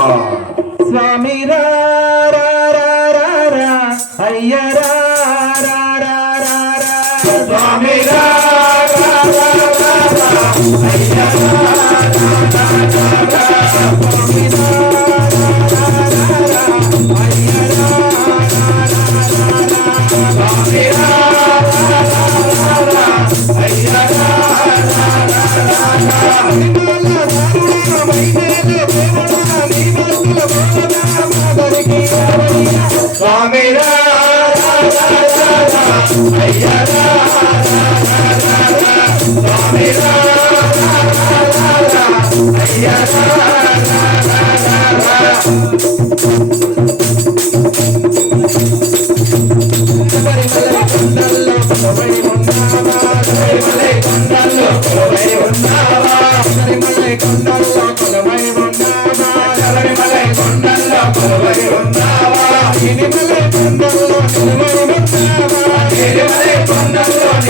స్వామి అయ్యరా స్వామి అయ్యరా Hey, yeah, yeah, yeah.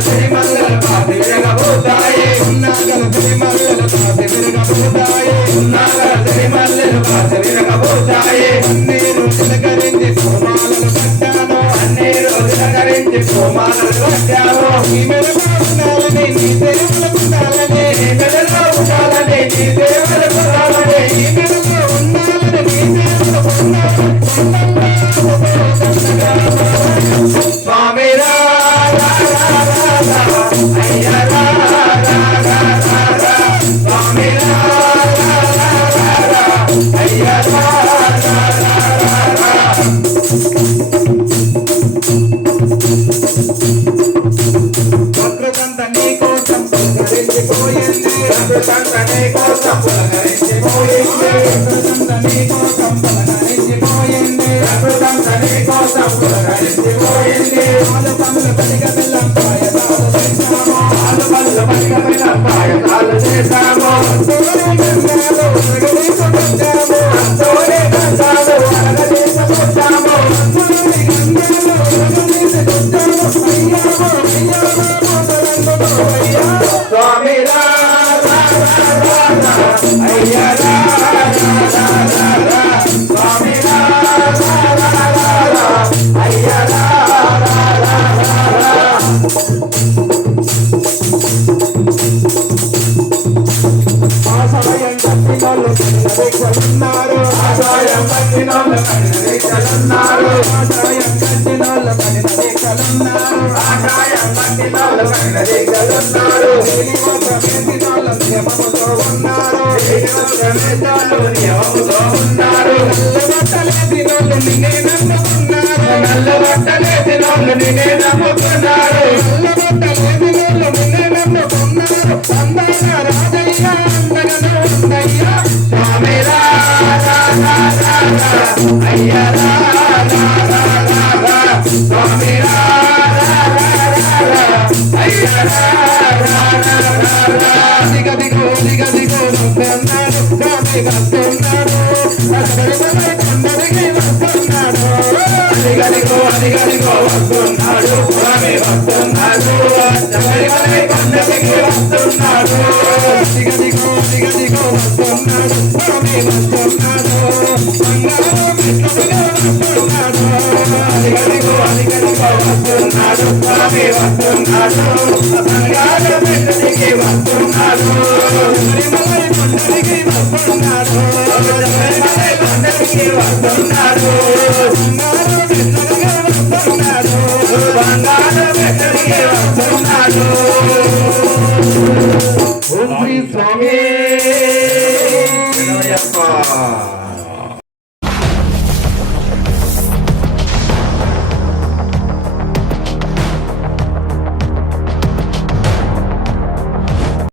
సిరిమంగళ పాతి విరగబోతాయే ఉన్నా గల సిరిమంగళ పాతి విరగబోతాయే ఉన్నా పోయింది అమృతంతనే కోసం పులకరించిపోయింది అమృతంతనే కోసం పులకరించిపోయింది అమృతంతనే కోసం దీక్షలున్నారు ఆదాయం కట్టినోళ్ళ కఠిన దీక్షలున్నారు నల్ల బట్టలేసి నోళ్ళు నిన్నే నమ్ముకున్నారు. నల్ల బట్టలేసి నోళ్ళు నిన్నే అదిగదిగో అదిగదిగో వస్తున్నాడు బంగారు వెంటనే వస్తున్నాడు